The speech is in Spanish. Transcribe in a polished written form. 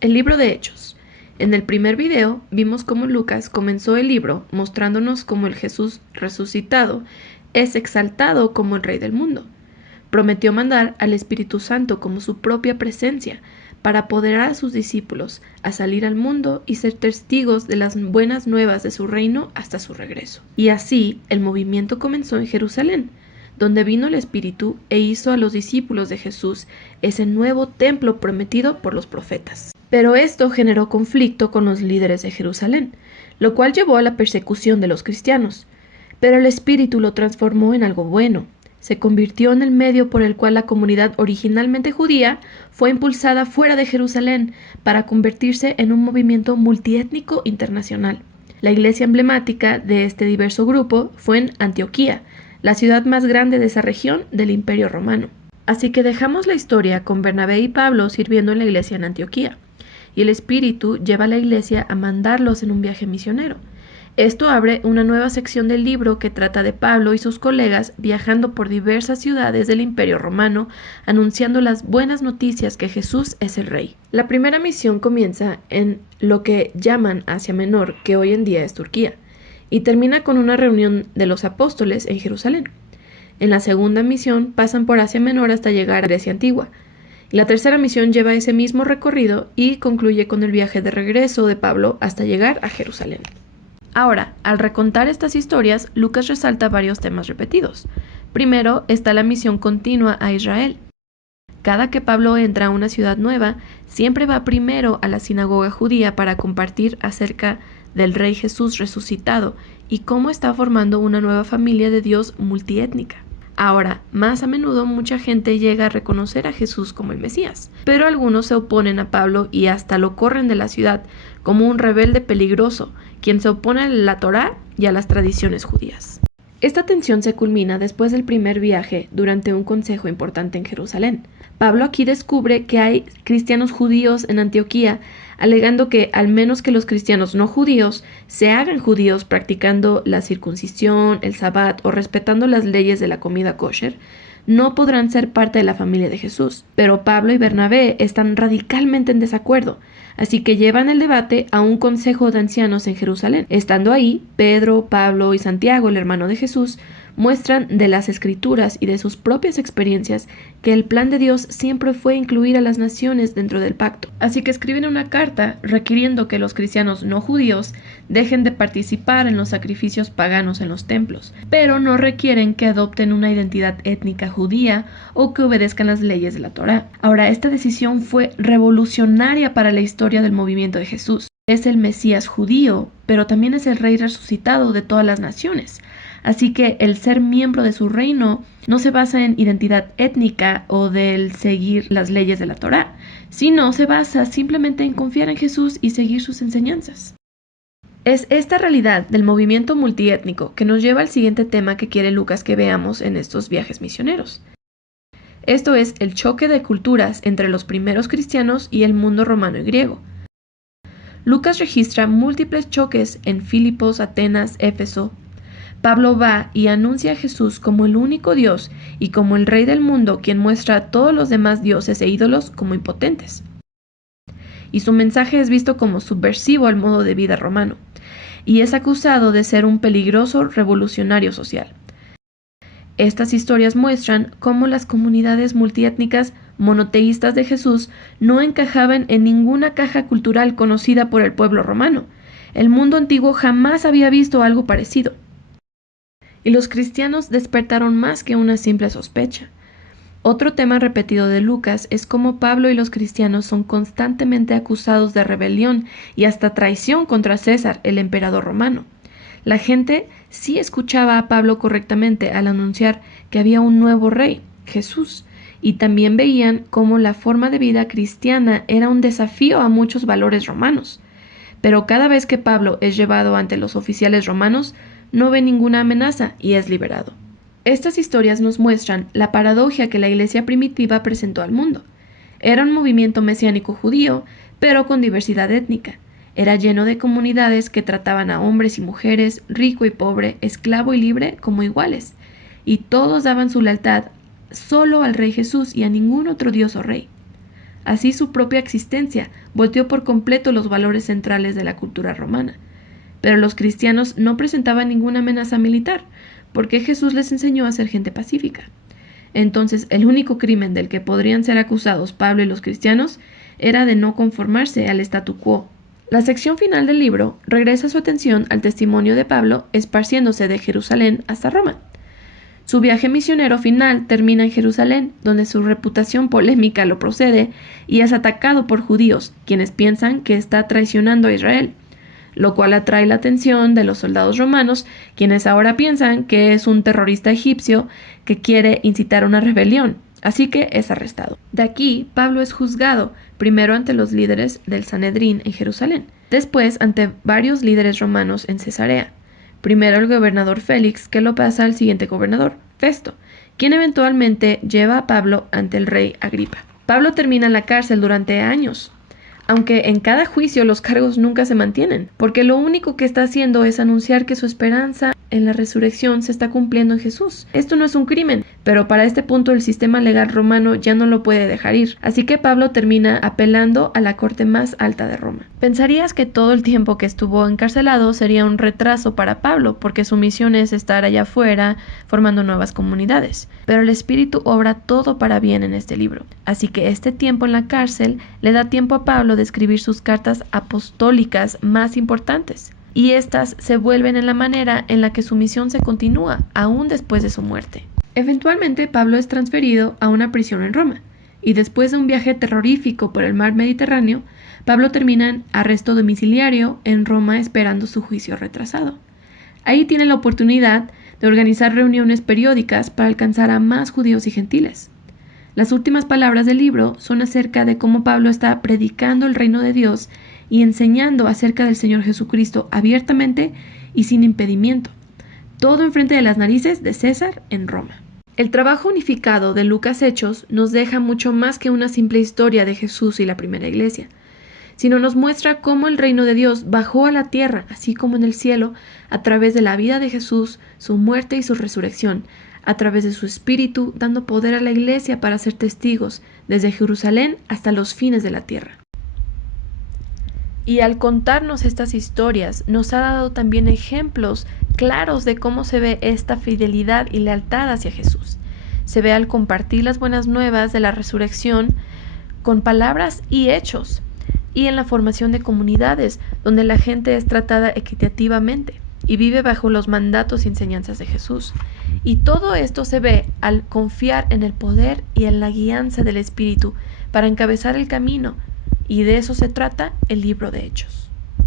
El libro de Hechos. En el primer video vimos cómo Lucas comenzó el libro mostrándonos cómo el Jesús resucitado es exaltado como el Rey del mundo. Prometió mandar al Espíritu Santo como su propia presencia para apoderar a sus discípulos a salir al mundo y ser testigos de las buenas nuevas de su reino hasta su regreso. Y así el movimiento comenzó en Jerusalén, donde vino el Espíritu e hizo a los discípulos de Jesús ese nuevo templo prometido por los profetas. Pero esto generó conflicto con los líderes de Jerusalén, lo cual llevó a la persecución de los cristianos. Pero el Espíritu lo transformó en algo bueno. Se convirtió en el medio por el cual la comunidad originalmente judía fue impulsada fuera de Jerusalén para convertirse en un movimiento multiétnico internacional. La iglesia emblemática de este diverso grupo fue en Antioquía, la ciudad más grande de esa región del Imperio Romano. Así que dejamos la historia con Bernabé y Pablo sirviendo en la iglesia en Antioquía, y el Espíritu lleva a la iglesia a mandarlos en un viaje misionero. Esto abre una nueva sección del libro que trata de Pablo y sus colegas viajando por diversas ciudades del Imperio Romano, anunciando las buenas noticias que Jesús es el Rey. La primera misión comienza en lo que llaman Asia Menor, que hoy en día es Turquía, y termina con una reunión de los apóstoles en Jerusalén. En la segunda misión pasan por Asia Menor hasta llegar a Grecia Antigua. La tercera misión lleva ese mismo recorrido y concluye con el viaje de regreso de Pablo hasta llegar a Jerusalén. Ahora, al recontar estas historias, Lucas resalta varios temas repetidos. Primero está la misión continua a Israel. Cada que Pablo entra a una ciudad nueva, siempre va primero a la sinagoga judía para compartir acerca del Rey Jesús resucitado y cómo está formando una nueva familia de Dios multiétnica. Ahora, más a menudo mucha gente llega a reconocer a Jesús como el Mesías, pero algunos se oponen a Pablo y hasta lo corren de la ciudad como un rebelde peligroso, quien se opone a la Torá y a las tradiciones judías. Esta tensión se culmina después del primer viaje durante un consejo importante en Jerusalén. Pablo aquí descubre que hay cristianos judíos en Antioquía, alegando que al menos que los cristianos no judíos se hagan judíos practicando la circuncisión, el sabbat o respetando las leyes de la comida kosher, no podrán ser parte de la familia de Jesús. Pero Pablo y Bernabé están radicalmente en desacuerdo, así que llevan el debate a un consejo de ancianos en Jerusalén. Estando ahí, Pedro, Pablo y Santiago, el hermano de Jesús, muestran de las Escrituras y de sus propias experiencias que el plan de Dios siempre fue incluir a las naciones dentro del pacto. Así que escriben una carta requiriendo que los cristianos no judíos dejen de participar en los sacrificios paganos en los templos, pero no requieren que adopten una identidad étnica judía o que obedezcan las leyes de la Torá. Ahora, esta decisión fue revolucionaria para la historia del movimiento de Jesús. Es el Mesías judío, pero también es el Rey resucitado de todas las naciones. Así que el ser miembro de su reino no se basa en identidad étnica o del seguir las leyes de la Torá, sino se basa simplemente en confiar en Jesús y seguir sus enseñanzas. Es esta realidad del movimiento multiétnico que nos lleva al siguiente tema que quiere Lucas que veamos en estos viajes misioneros. Esto es el choque de culturas entre los primeros cristianos y el mundo romano y griego. Lucas registra múltiples choques en Filipos, Atenas, Éfeso. Pablo va y anuncia a Jesús como el único Dios y como el Rey del mundo, quien muestra a todos los demás dioses e ídolos como impotentes. Y su mensaje es visto como subversivo al modo de vida romano, y es acusado de ser un peligroso revolucionario social. Estas historias muestran cómo las comunidades multiétnicas monoteístas de Jesús no encajaban en ninguna caja cultural conocida por el pueblo romano. El mundo antiguo jamás había visto algo parecido. Y los cristianos despertaron más que una simple sospecha. Otro tema repetido de Lucas es cómo Pablo y los cristianos son constantemente acusados de rebelión y hasta traición contra César, el emperador romano. La gente sí escuchaba a Pablo correctamente al anunciar que había un nuevo rey, Jesús, y también veían cómo la forma de vida cristiana era un desafío a muchos valores romanos. Pero cada vez que Pablo es llevado ante los oficiales romanos, no ve ninguna amenaza y es liberado. Estas historias nos muestran la paradoja que la iglesia primitiva presentó al mundo. Era un movimiento mesiánico judío, pero con diversidad étnica. Era lleno de comunidades que trataban a hombres y mujeres, rico y pobre, esclavo y libre como iguales, y todos daban su lealtad solo al Rey Jesús y a ningún otro dios o rey. Así su propia existencia volteó por completo los valores centrales de la cultura romana. Pero los cristianos no presentaban ninguna amenaza militar, porque Jesús les enseñó a ser gente pacífica. Entonces, el único crimen del que podrían ser acusados Pablo y los cristianos era de no conformarse al statu quo. La sección final del libro regresa su atención al testimonio de Pablo esparciéndose de Jerusalén hasta Roma. Su viaje misionero final termina en Jerusalén, donde su reputación polémica lo procede y es atacado por judíos, quienes piensan que está traicionando a Israel, lo cual atrae la atención de los soldados romanos, quienes ahora piensan que es un terrorista egipcio que quiere incitar una rebelión, así que es arrestado. De aquí, Pablo es juzgado, primero ante los líderes del Sanedrín en Jerusalén, después ante varios líderes romanos en Cesarea. Primero el gobernador Félix, que lo pasa al siguiente gobernador, Festo, quien eventualmente lleva a Pablo ante el rey Agripa. Pablo termina en la cárcel durante años, aunque en cada juicio los cargos nunca se mantienen, porque lo único que está haciendo es anunciar que su esperanza en la resurrección se está cumpliendo en Jesús. Esto no es un crimen, pero para este punto el sistema legal romano ya no lo puede dejar ir, así que Pablo termina apelando a la corte más alta de Roma. Pensarías que todo el tiempo que estuvo encarcelado sería un retraso para Pablo, porque su misión es estar allá afuera formando nuevas comunidades, pero el Espíritu obra todo para bien en este libro, así que este tiempo en la cárcel le da tiempo a Pablo de escribir sus cartas apostólicas más importantes. Y estas se vuelven en la manera en la que su misión se continúa, aún después de su muerte. Eventualmente, Pablo es transferido a una prisión en Roma, y después de un viaje terrorífico por el mar Mediterráneo, Pablo termina en arresto domiciliario en Roma esperando su juicio retrasado. Ahí tiene la oportunidad de organizar reuniones periódicas para alcanzar a más judíos y gentiles. Las últimas palabras del libro son acerca de cómo Pablo está predicando el reino de Dios y enseñando acerca del Señor Jesucristo abiertamente y sin impedimento, todo enfrente de las narices de César en Roma. El trabajo unificado de Lucas Hechos nos deja mucho más que una simple historia de Jesús y la primera iglesia, sino nos muestra cómo el reino de Dios bajó a la tierra, así como en el cielo, a través de la vida de Jesús, su muerte y su resurrección, a través de su espíritu, dando poder a la iglesia para ser testigos, desde Jerusalén hasta los fines de la tierra. Y al contarnos estas historias, nos ha dado también ejemplos claros de cómo se ve esta fidelidad y lealtad hacia Jesús. Se ve al compartir las buenas nuevas de la resurrección con palabras y hechos, y en la formación de comunidades donde la gente es tratada equitativamente y vive bajo los mandatos y enseñanzas de Jesús. Y todo esto se ve al confiar en el poder y en la guianza del Espíritu para encabezar el camino. Y de eso se trata el libro de Hechos.